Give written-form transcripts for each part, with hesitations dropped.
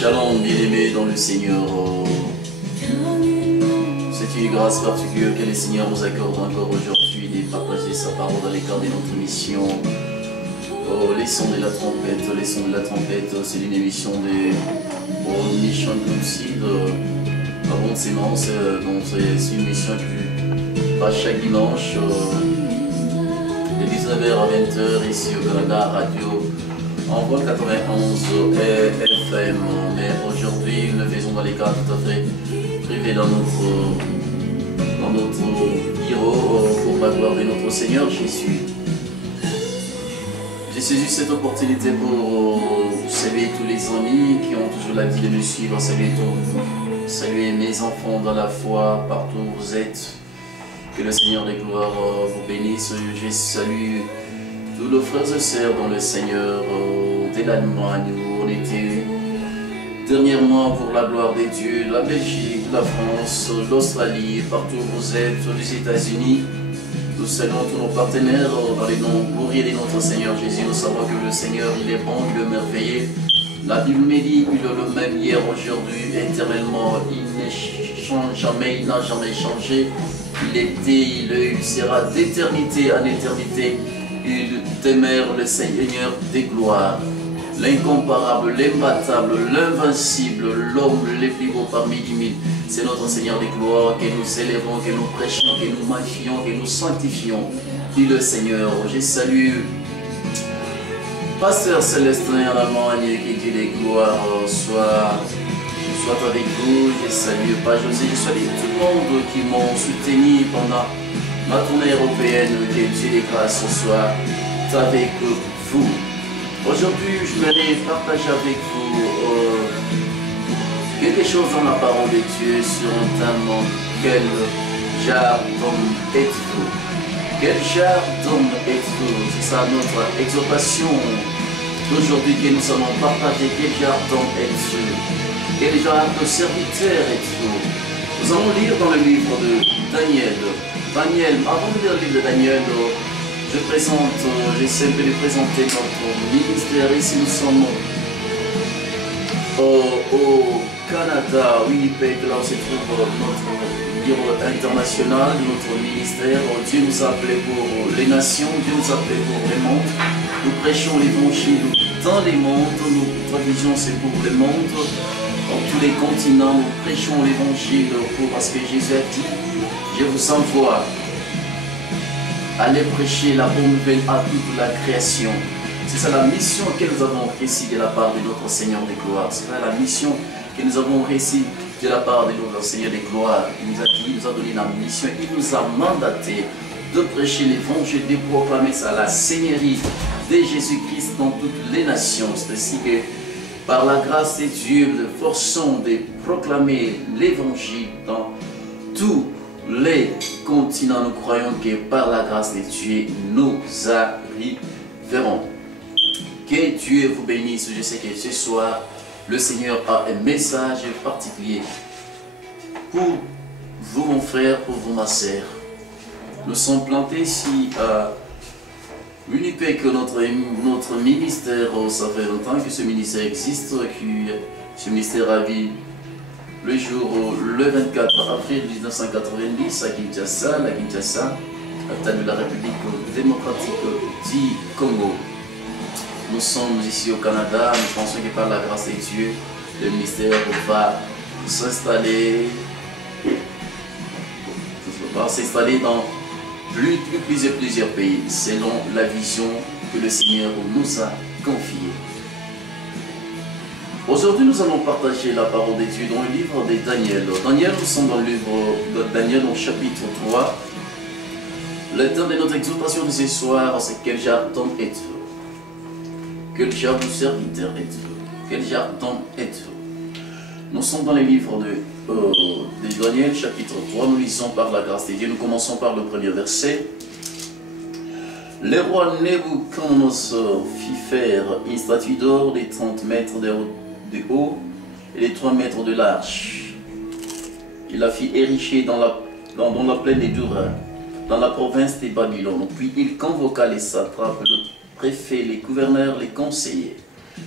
Shalom, bien-aimés dans le Seigneur. C'est une grâce particulière que le Seigneur nous accorde encore aujourd'hui de partager sa parole dans les cadres de notre mission. Oh, les sons de la trompette, les sons de la trompette, c'est une émission de Mission Lucide. Avant séance, donc c'est une émission qui passe chaque dimanche de 19h à 20h ici au Canada, radio en vol 91 FM. Mais aujourd'hui, nous le faisons dans les cadres tout à fait privés dans notre bureau pour la gloire de notre Seigneur Jésus. J'ai saisi cette opportunité pour saluer tous les amis qui ont toujours la vie de me suivre, saluer mes enfants dans la foi, partout où vous êtes. Que le Seigneur des gloires vous bénisse. Je salue tous nos frères et sœurs dans le Seigneur de l'Allemagne où on était dernièrement pour la gloire de Dieu, la Belgique, la France, l'Australie, partout où vous êtes, les États-Unis. Nous saluons tous nos partenaires dans les noms glorieux de notre Seigneur Jésus. Nous savons que le Seigneur, il est bon, il est merveilleux. La Bible me dit qu'il est le même hier, aujourd'hui, éternellement. Il ne change jamais, il n'a jamais changé. Il était, il sera d'éternité en éternité. Il demeure le Seigneur des gloires. L'incomparable, l'imbattable, l'invincible, l'homme le plus beau parmi 10 000. C'est notre Seigneur des gloires que nous célébrons, que nous prêchons, que nous magnifions, que nous sanctifions. Dit le Seigneur. Je salue Pasteur Célestin en Allemagne, que Dieu des gloires soit avec vous. Je salue Pas José, je salue tout le monde qui m'ont soutenu pendant ma tournée européenne. Que Dieu des grâces soit avec vous. Aujourd'hui, je voudrais partager avec vous quelque chose dans la parole de Dieu sur un thème. Quel genre d'homme êtes-vous? Quel genre d'homme êtes-vous? C'est ça notre exhortation d'aujourd'hui que nous allons partager. Quel genre d'homme êtes-vous? Quel genre de serviteur êtes-vous? Nous allons lire dans le livre de Daniel. Avant de lire le livre de Daniel, j'essaie de lui présenter notre ministère. Ici, nous sommes au Canada, Winnipeg, là où se trouve notre bureau international, notre ministère. Dieu nous a appelés pour les nations, Dieu nous a appelés pour les mondes. Nous prêchons l'évangile dans les mondes, notre vision c'est pour les mondes. Dans tous les continents, nous prêchons l'évangile parce que Jésus a dit, je vous envoie. Allez prêcher la bonne nouvelle à toute la création. C'est ça la mission que nous avons reçue de la part de notre Seigneur des gloires. C'est ça la mission que nous avons reçue de la part de notre Seigneur des gloires. Il nous a dit, il nous a donné la mission, il nous a mandaté de prêcher l'évangile, de proclamer ça, la Seigneurie de Jésus-Christ dans toutes les nations. C'est ainsi que par la grâce de Dieu, nous forçons de proclamer l'évangile dans tout les continents. Nous croyons que par la grâce de Dieu, nous arriverons. Que Dieu vous bénisse. Je sais que ce soir, le Seigneur a un message particulier pour vous, mon frère, pour vous, ma sœur. Nous sommes plantés ici à Winnipeg, notre ministère. Ça fait longtemps que ce ministère existe, ce ministère a vu le jour, le 24 avril 1990 à Kinshasa, capitale de la République démocratique du Congo. Nous sommes ici au Canada, nous pensons que par la grâce de Dieu, le ministère va s'installer dans plusieurs pays, selon la vision que le Seigneur nous a confiée. Aujourd'hui, nous allons partager la parole de Dieu dans le livre de Daniel. Nous sommes dans le livre de Daniel, au chapitre 3. Le thème de notre exhortation de ce soir, c'est quel genre d'homme êtes-vous? Quel genre de serviteur êtes-vous? Quel genre d'homme êtes-vous? Nous sommes dans le livre de Daniel, chapitre 3. Nous lisons par la grâce de Dieu. Nous commençons par le premier verset. Le roi Nebuchadnezzar fit faire une statue d'or de 30 mètres de haut et de 3 mètres de large. Il la fit ériger dans la plaine de Dura, dans la province de Babylone. Puis il convoqua les satrapes, le préfet, les gouverneurs, les conseillers,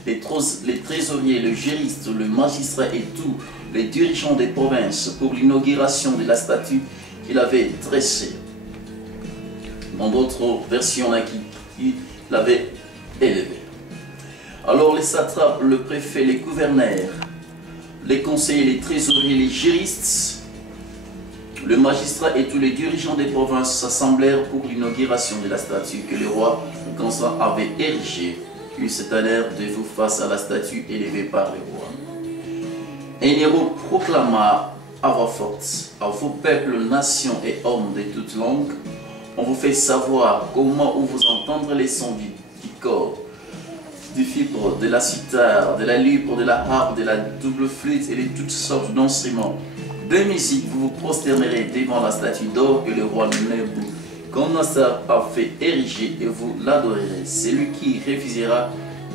les trésoriers, le juriste, le magistrat et tous les dirigeants des provinces pour l'inauguration de la statue qu'il avait dressée. Dans d'autres versions, on a qui l'avait élevée. Alors les satrapes, le préfet, les gouverneurs, les conseillers, les trésoriers, les juristes, le magistrat et tous les dirigeants des provinces s'assemblèrent pour l'inauguration de la statue que le roi Constant avait érigée. Puis c'est un air de vous face à la statue élevée par le roi. Et Néron proclama à voix forte à vos peuples, nations et hommes de toutes langues, on vous fait savoir comment vous entendre les sons du corps, du fibre, de la cithare, de la lyre, de la harpe, de la double flûte et de toutes sortes d'instruments de musique. Vous vous prosternerez devant la statue d'or que le roi Nebuchadnezzar a fait ériger et vous l'adorerez. Celui qui refusera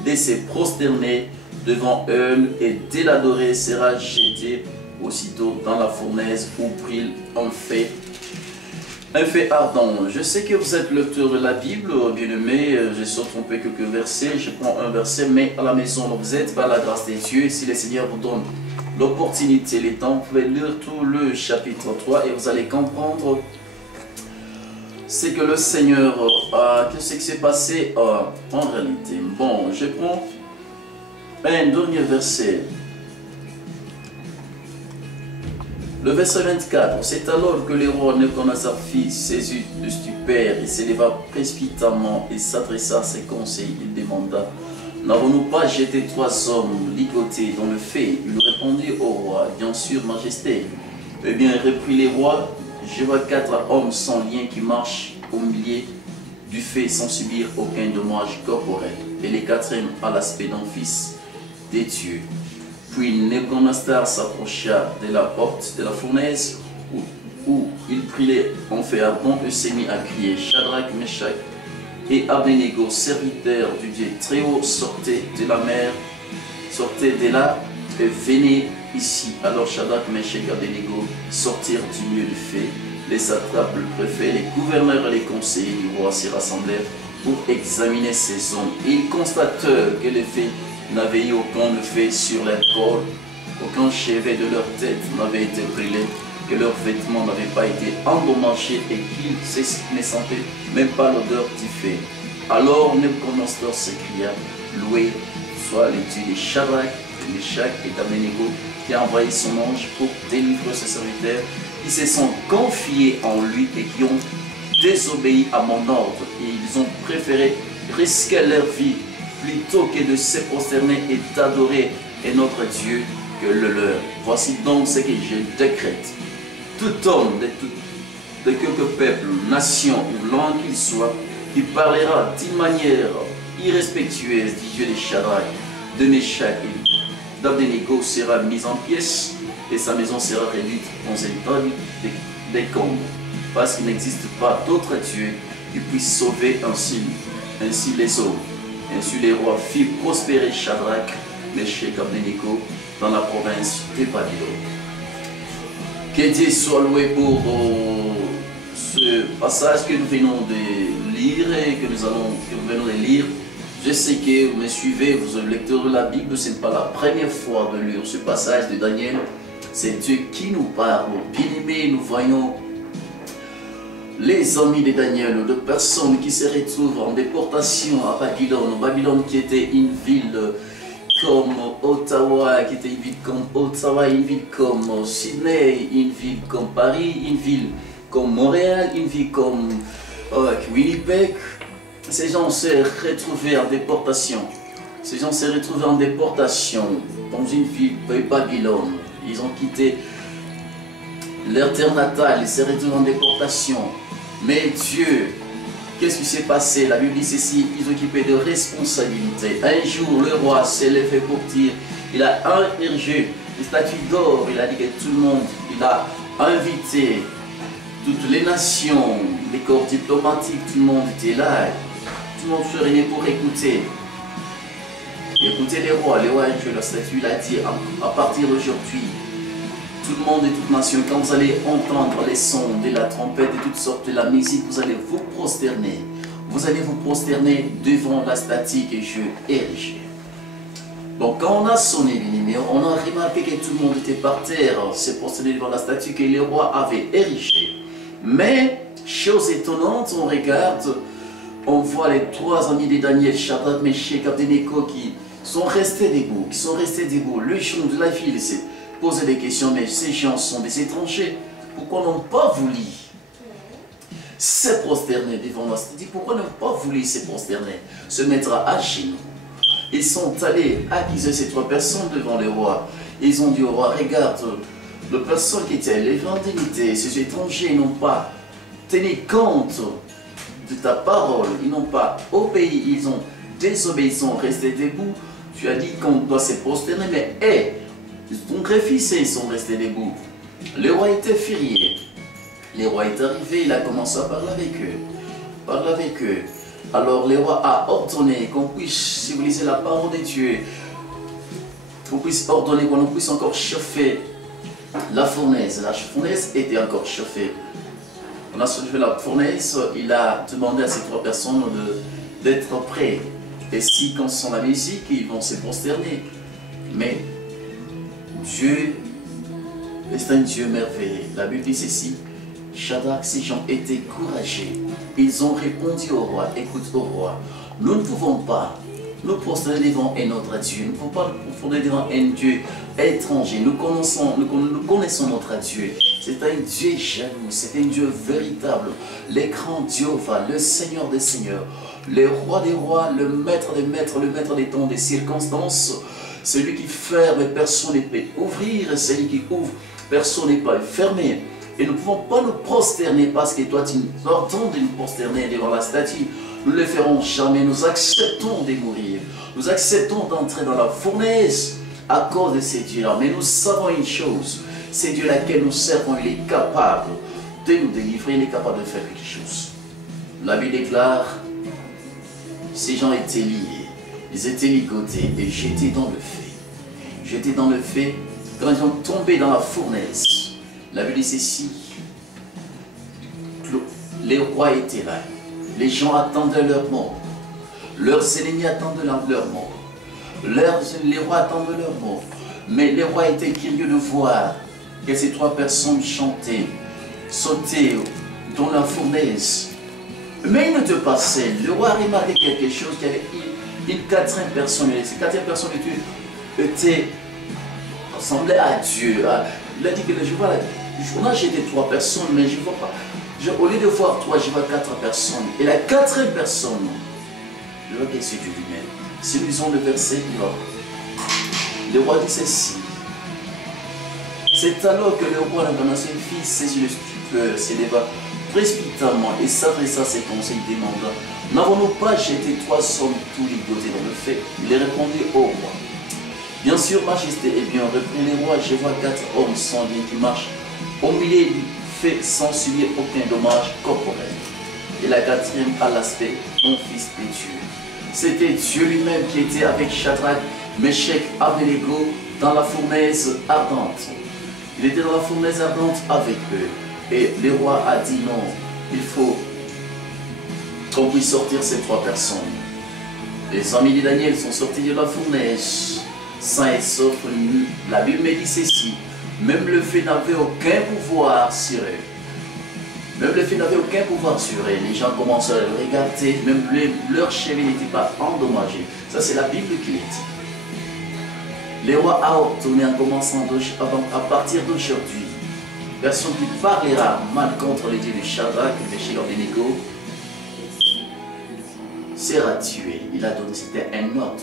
de se prosterner devant elle et de l'adorer sera jeté aussitôt dans la fournaise où brille un feu ardent. Je sais que vous êtes lecteur de la Bible, bien-aimé. Je saute un peu quelques versets, je prends un verset, mais à la maison où vous êtes, par la grâce de Dieu, et si le Seigneur vous donne l'opportunité, les temps, vous pouvez lire tout le chapitre 3 et vous allez comprendre ce que le Seigneur qu'est-ce qui s'est passé en réalité. Bon, je prends un dernier verset. Le verset 24, c'est alors que le roi Nebuchadnezzar fit ses yeux de stupeur et s'éleva précipitamment et s'adressa à ses conseils. Il demanda: n'avons-nous pas jeté 3 hommes ligotés dans le feu? Il répondit au roi: bien sûr, majesté. Eh bien, reprit les rois, je vois 4 hommes sans lien qui marchent au milieu du feu sans subir aucun dommage corporel. Et les 4e à l'aspect d'un fils des dieux. Puis Nebuchadnezzar s'approcha de la porte de la fournaise où il brillait en feu ardent et s'est mis à crier: Shadrach, Meshach et Abednego, serviteurs du Dieu très haut, sortez de la mer, sortez de là et venez ici. Alors Shadrach, Meshach et Abednego sortirent du milieu du feu. Les satrapes, le préfet, les gouverneurs et les conseillers du roi s'y rassemblèrent pour examiner ces hommes. Ils constatèrent que les faits n'avaient eu aucun effet sur leur corps, aucun cheveu de leur tête n'avait été brûlé, que leurs vêtements n'avaient pas été endommagés et qu'ils ne sentaient même pas l'odeur du feu. Alors Nebuchadnezzar s'écria: loué soit le Dieu de Shadrach, de Meshach et d'Abednego, qui a envoyé son ange pour délivrer ses serviteurs qui se sont confiés en lui et qui ont désobéi à mon ordre. Et ils ont préféré risquer leur vie plutôt que de se prosterner et d'adorer un autre Dieu que le leur. Voici donc ce que je décrète. Tout homme de quelque peuple, nation ou langue qu'il soit, qui parlera d'une manière irrespectueuse du Dieu de Shadrach, de Meshach et d'Abednego sera mis en pièces et sa maison sera réduite en une tonne de décombres, parce qu'il n'existe pas d'autre Dieu qui puisse sauver ainsi les hommes. Ainsi les rois firent prospérer Shadrach, Meshach et Abednego dans la province de Babylone. Que Dieu soit loué pour ce passage que nous venons de lire et que nous venons de lire. Je sais que vous me suivez, vous êtes lecteur de la Bible, ce n'est pas la première fois de lire ce passage de Daniel. C'est Dieu qui nous parle. Bien-aimés, nous voyons les amis de Daniel, de personnes qui se retrouvent en déportation à Babylone. Babylone qui était une ville comme Ottawa, qui était une ville comme Ottawa, une ville comme Sydney, une ville comme Paris, une ville comme Montréal, une ville comme Winnipeg. Ces gens se retrouvaient en déportation. Ces gens se retrouvaient en déportation dans une ville de Babylone. Ils ont quitté leur terre natale, ils se retrouvent en déportation. Mais Dieu, qu'est-ce qui s'est passé? La Bible dit ceci: ils occupés de responsabilités. Un jour, le roi s'est levé pour dire, il a érigé une statue d'or, il a dit que tout le monde, il a invité toutes les nations, les corps diplomatiques, tout le monde était là, tout le monde se réunit pour écouter. Écoutez les rois jouent la statue, il a dit à partir d'aujourd'hui, tout le monde et toute nation, quand vous allez entendre les sons de la trompette et toutes sortes de la musique, vous allez vous prosterner. Vous allez vous prosterner devant la statue que je érige. Donc quand on a sonné, bien-aimé, on a remarqué que tout le monde était par terre, s'est prosterné devant la statue que le roi avait érigée. Mais, chose étonnante, on regarde, on voit les trois amis de Daniel, Shadrach, Meshach, Abednego qui sont restés debout. Le gens de la ville s'est posé des questions, mais ces gens sont des étrangers. Pourquoi n'ont pas voulu se prosterner devant la statue? Pourquoi n'ont pas voulu se prosterner, se mettre à genoux? Ils sont allés accuser ces trois personnes devant le roi. Ils ont dit au roi, regarde, les personnes qui étaient élevées en dignité, ces étrangers n'ont pas tenu compte de ta parole, ils n'ont pas obéi, ils ont désobéi, ils sont restés debout. Tu as dit qu'on doit se prosterner, mais ils ont refusé, ils sont restés debout. Le roi était furieux. Le roi est arrivé, il a commencé à parler avec eux. Alors le roi a ordonné qu'on puisse civiliser la parole de Dieu, qu'on puisse ordonner qu'on puisse encore chauffer la fournaise. La fournaise était encore chauffée. On a soulevé la fournaise, il a demandé à ces trois personnes d'être prêts. Et si quand sont la musique, ils vont se prosterner. Mais Dieu est un Dieu merveilleux. La Bible dit ceci, Shadrach, ces gens étaient courageux. Ils ont répondu au roi, écoute au roi, nous ne pouvons pas nous prosterner devant un autre Dieu, nous ne pouvons pas nous prosterner devant un Dieu étranger. Nous connaissons notre Dieu. C'est un Dieu jaloux, c'est un Dieu véritable, le grand Dieu, le Seigneur des Seigneurs, le roi des rois, le maître des maîtres, le maître des temps, des circonstances, celui qui ferme, personne ne peut ouvrir, celui qui ouvre, personne ne peut fermer. Et nous ne pouvons pas nous prosterner parce que toi tu nous ordonnes de nous prosterner devant la statue. Nous ne le ferons jamais, nous acceptons de mourir. Nous acceptons d'entrer dans la fournaise à cause de ces dieux-là. Mais nous savons une chose, c'est Dieu laquelle nous servons, il est capable de nous délivrer, il est capable de faire quelque chose. La Bible déclare, ces gens étaient liés, ils étaient ligotés et jetés dans le feu. Jetés dans le feu, quand ils ont tombé dans la fournaise, la Bible dit ceci, les rois étaient là, les gens attendaient leur mort, leurs ennemis attendaient leur mort, les rois attendaient leur mort, mais les rois étaient curieux de voir que ces trois personnes chantaient, sautaient dans la fournaise. Mais il ne te passait, le roi a remarqué quelque chose, qu'il y avait une quatrième personne, et ces quatrième personnes ressemblaient à Dieu. Il a dit que je vois, on a jeté trois personnes, mais je ne vois pas. Au lieu de voir trois, je vois quatre personnes. Et la quatrième personne, je vois que c'est Dieu lui-même. Si nous lisons le verset, le roi dit ceci. C'est alors que le roi, dans son fils, saisit le stupeur, s'éleva précipitamment et s'adressa à ses conseils, demanda, n'avons-nous pas jeté trois hommes tous ligotés dans le feu? Il répondit au roi. Bien sûr, majesté, eh bien, reprit le roi, je vois quatre hommes sanguins qui marchent au milieu du feu sans subir aucun dommage corporel. Et la quatrième a l'aspect d'un fils de Dieu. C'était Dieu lui-même qui était avec Shadrach, Meshach, Abednego dans la fournaise ardente. Il était dans la fournaise ardente avec eux. Et le roi a dit non, il faut qu'on puisse sortir ces trois personnes. Les amis de Daniel sont sortis de la fournaise, sains et saufs. La Bible me dit ceci, même le feu n'avait aucun pouvoir sur eux. Même le feu n'avait aucun pouvoir sur eux. Les gens commencent à le regarder, même leurs cheveux n'étaient pas endommagés. Ça c'est la Bible qui le dit. Le roi a ordonné en commençant à partir d'aujourd'hui, personne qui parlera mal contre les dieux de Shadrach, Meshach et Abednego sera tué. Il a donné, c'était un ordre.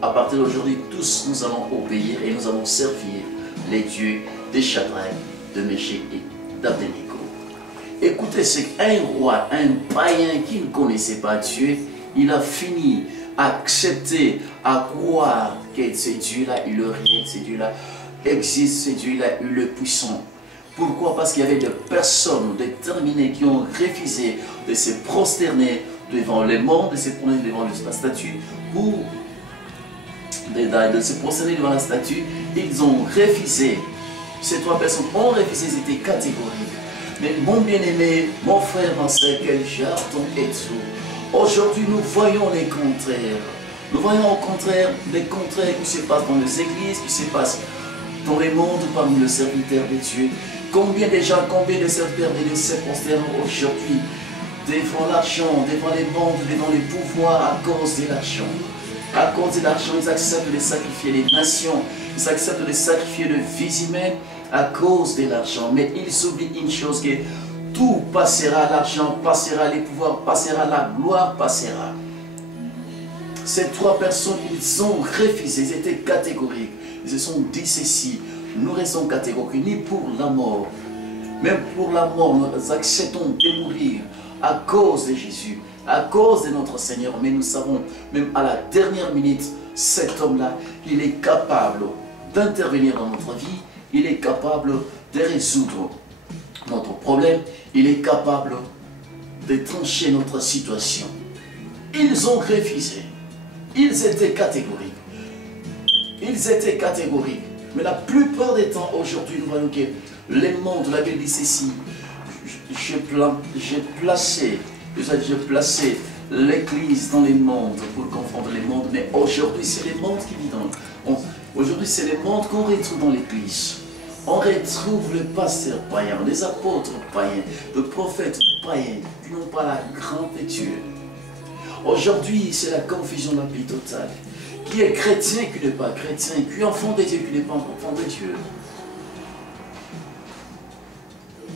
À partir d'aujourd'hui, tous nous allons obéir et nous allons servir les dieux de Shadrach, de Meshach et d'Abednego. Écoutez, c'est un roi, un païen qui ne connaissait pas Dieu, il a fini à accepter, à croire que ce Dieu-là, il est réel, ce Dieu-là existe, ce Dieu-là, il est puissant. Pourquoi? Parce qu'il y avait des personnes déterminées qui ont refusé de se prosterner devant le monde, de se prosterner devant la statue, ou de se prosterner devant la statue. Ils ont refusé. Ces trois personnes ont refusé, c'était catégorique. Mais mon bien-aimé, mon frère, ma soeur, quel jardin et tout. Aujourd'hui, nous voyons les contraires. Nous voyons au contraire des contraires qui se passent dans les églises, qui se passent dans les mondes parmi les serviteurs de Dieu. Combien de gens, combien de serviteurs de Dieu se prosternent aujourd'hui devant l'argent, devant les mondes, devant les pouvoirs à cause de l'argent. À cause de l'argent, ils acceptent de sacrifier les nations, ils acceptent de sacrifier les vies humaines à cause de l'argent. Mais ils oublient une chose, que tout passera, l'argent passera, les pouvoirs passera, la gloire passera. Ces trois personnes, ils ont refusé, ils étaient catégoriques. Ils se sont dit ceci, nous restons catégoriques, ni pour la mort. Même pour la mort, nous acceptons de mourir à cause de Jésus, à cause de notre Seigneur. Mais nous savons, même à la dernière minute, cet homme-là, il est capable d'intervenir dans notre vie, il est capable de résoudre notre problème, il est capable de trancher notre situation. Ils ont refusé. Ils étaient catégoriques. Ils étaient catégoriques. Mais la plupart des temps, aujourd'hui, nous voyons que les mondes, la Bible dit ceci, j'ai placé l'Église dans les mondes pour confondre les mondes, mais aujourd'hui, c'est les mondes qui vivent dans... Aujourd'hui, c'est les mondes qu'on retrouve dans l'Église. On retrouve les pasteurs païens, les apôtres païens, les prophètes païens, qui n'ont pas la grande de Dieu. Aujourd'hui, c'est la confusion la plus totale. Qui est chrétien, qui n'est pas chrétien, qui est enfant de Dieu, qui n'est pas enfant de Dieu.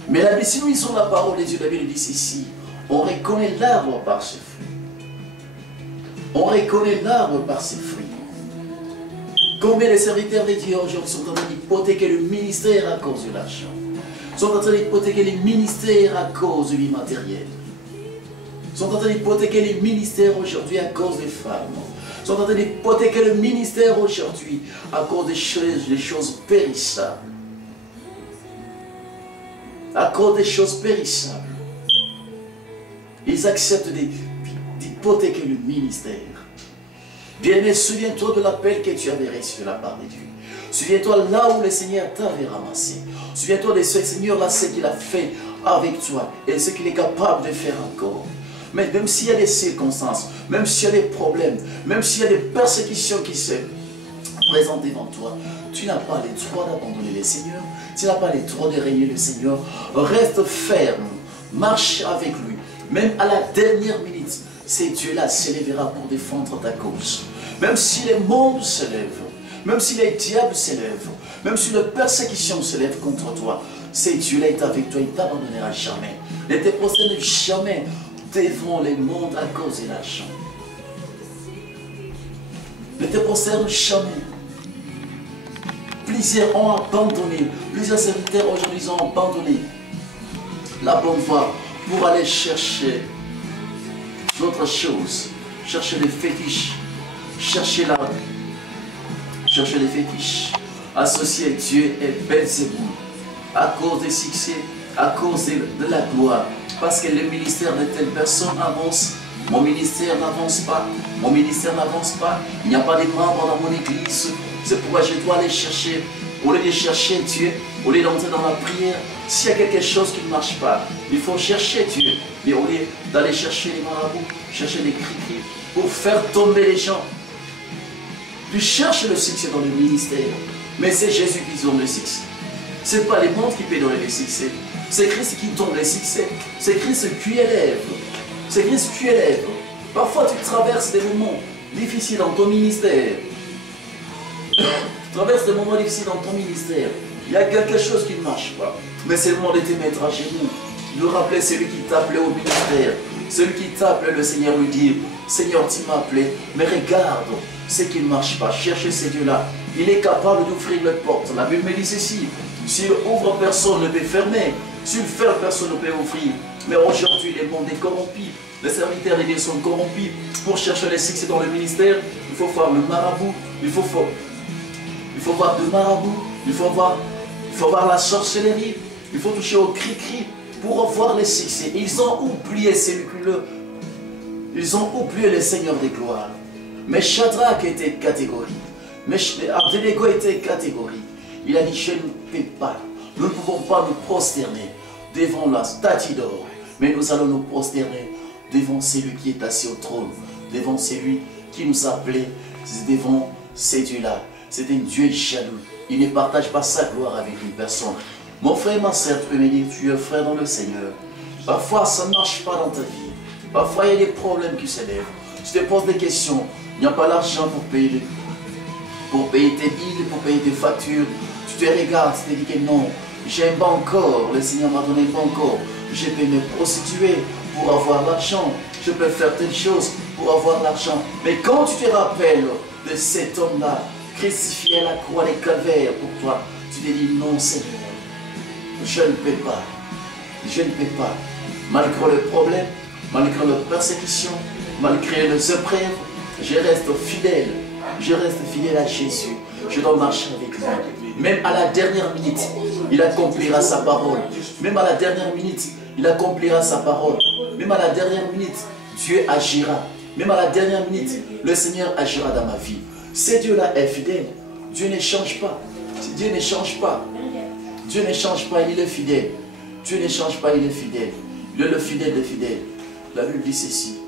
Mais la Bible, si nous lisons la parole de Dieu, la Bible dit ceci, on reconnaît l'arbre par ses fruits. On reconnaît l'arbre par ses fruits. Combien de serviteurs de Dieu aujourd'hui sont en train d'hypothéquer le ministère à cause de l'argent, sont en train d'hypothéquer les ministères à cause du matériel, sont en train d'hypothéquer les ministères aujourd'hui à cause des femmes, sont en train d'hypothéquer le ministère aujourd'hui à cause des choses périssables. À cause des choses périssables. Ils acceptent d'hypothéquer le ministère. Bien-aimé, souviens-toi de l'appel que tu avais reçu de la part de Dieu. Souviens-toi là où le Seigneur t'avait ramassé. Souviens-toi de ce Seigneur-là, ce qu'il a fait avec toi et ce qu'il est capable de faire encore. Mais même s'il y a des circonstances, même s'il y a des problèmes, même s'il y a des persécutions qui se présentent devant toi, tu n'as pas le droit d'abandonner le Seigneur, tu n'as pas le droit de régner le Seigneur. Reste ferme, marche avec lui. Même à la dernière minute, c'est Dieu-là s'élèvera pour défendre ta cause. Même si les mondes se lèvent, même si les diables s'élèvent, même si la persécution se lève contre toi, c'est Dieu-là est avec toi, il ne t'abandonnera jamais. Ne te prosterne jamais devant les mondes à cause de l'argent. Ne te prosterne jamais. Plusieurs ont abandonné, plusieurs serviteurs aujourd'hui ont abandonné la bonne voie pour aller chercher d'autres choses, chercher des fétiches, chercher des fétiches, associer Dieu et Belzébuth à cause des succès, à cause de la gloire, parce que le ministère de telle personne avance, mon ministère n'avance pas, mon ministère n'avance pas, il n'y a pas de membres dans mon église, c'est pourquoi je dois aller chercher, au lieu de chercher Dieu, au lieu d'entrer dans la prière, s'il y a quelque chose qui ne marche pas, il faut chercher Dieu, mais au lieu d'aller chercher les marabouts, chercher les cris pour faire tomber les gens, tu cherches le succès dans le ministère, mais c'est Jésus qui donne le succès. Ce n'est pas les mondes qui peuvent donner le succès, c'est Christ qui donne le succès, c'est Christ qui élève, c'est Christ qui élève. Parfois tu traverses des moments difficiles dans ton ministère, tu traverses des moments difficiles dans ton ministère, il y a quelque chose qui ne marche pas, mais c'est le moment de te mettre à genoux, de rappeler celui qui t'a appelé au ministère, celui qui t'a appelé, le Seigneur lui dit, Seigneur tu m'as appelé, mais regarde ce qui ne marche pas, cherchez ce Dieu-là, il est capable d'ouvrir les portes. La Bible me dit ceci, s'il ouvre, personne ne peut fermer, s'il ferme, personne ne peut ouvrir, mais aujourd'hui le monde est corrompu, les serviteurs de Dieu sont corrompus. Pour chercher le succès dans le ministère, il faut voir le marabout, il faut voir de marabout, il faut voir la sorcellerie, il faut toucher au cri-cri pour voir le succès. Ils ont oublié ils ont oublié le Seigneur des gloires. Mais Shadrach était catégorique, mais Abednego était catégorique. Il a dit, je ne peux pas, nous ne pouvons pas nous prosterner devant la statue d'or, mais nous allons nous prosterner devant celui qui est assis au trône, devant celui qui nous a appelés devant ces dieux-là. C'est un Dieu jaloux. Il ne partage pas sa gloire avec une personne. Mon frère et ma soeur, tu peux me dire, tu es frère dans le Seigneur. Parfois, ça ne marche pas dans ta vie. Parfois, il y a des problèmes qui s'élèvent. Tu te poses des questions. Il n'y a pas l'argent pour payer tes billes, pour payer tes factures. Tu te regardes, tu te dis que non, j'ai un bon corps. Le Seigneur m'a donné un bon corps. Je peux me prostituer pour avoir l'argent. Je peux faire telle chose pour avoir l'argent. Mais quand tu te rappelles de cet homme-là, crucifié à la croix des calvaires pour toi, tu te dis non Seigneur, je ne peux pas. Je ne peux pas. Malgré le problème, malgré la persécution, malgré les épreuves, je reste fidèle. Je reste fidèle à Jésus. Je dois marcher avec lui. Même à la dernière minute, il accomplira sa parole. Même à la dernière minute, il accomplira sa parole. Même à la dernière minute, Dieu agira. Même à la dernière minute, le Seigneur agira dans ma vie. Ce Dieu-là est fidèle. Dieu ne change pas. Dieu ne change pas. Dieu ne change pas, il est fidèle. Dieu ne change pas, il est fidèle. Il est le fidèle des fidèles. La Bible dit ceci.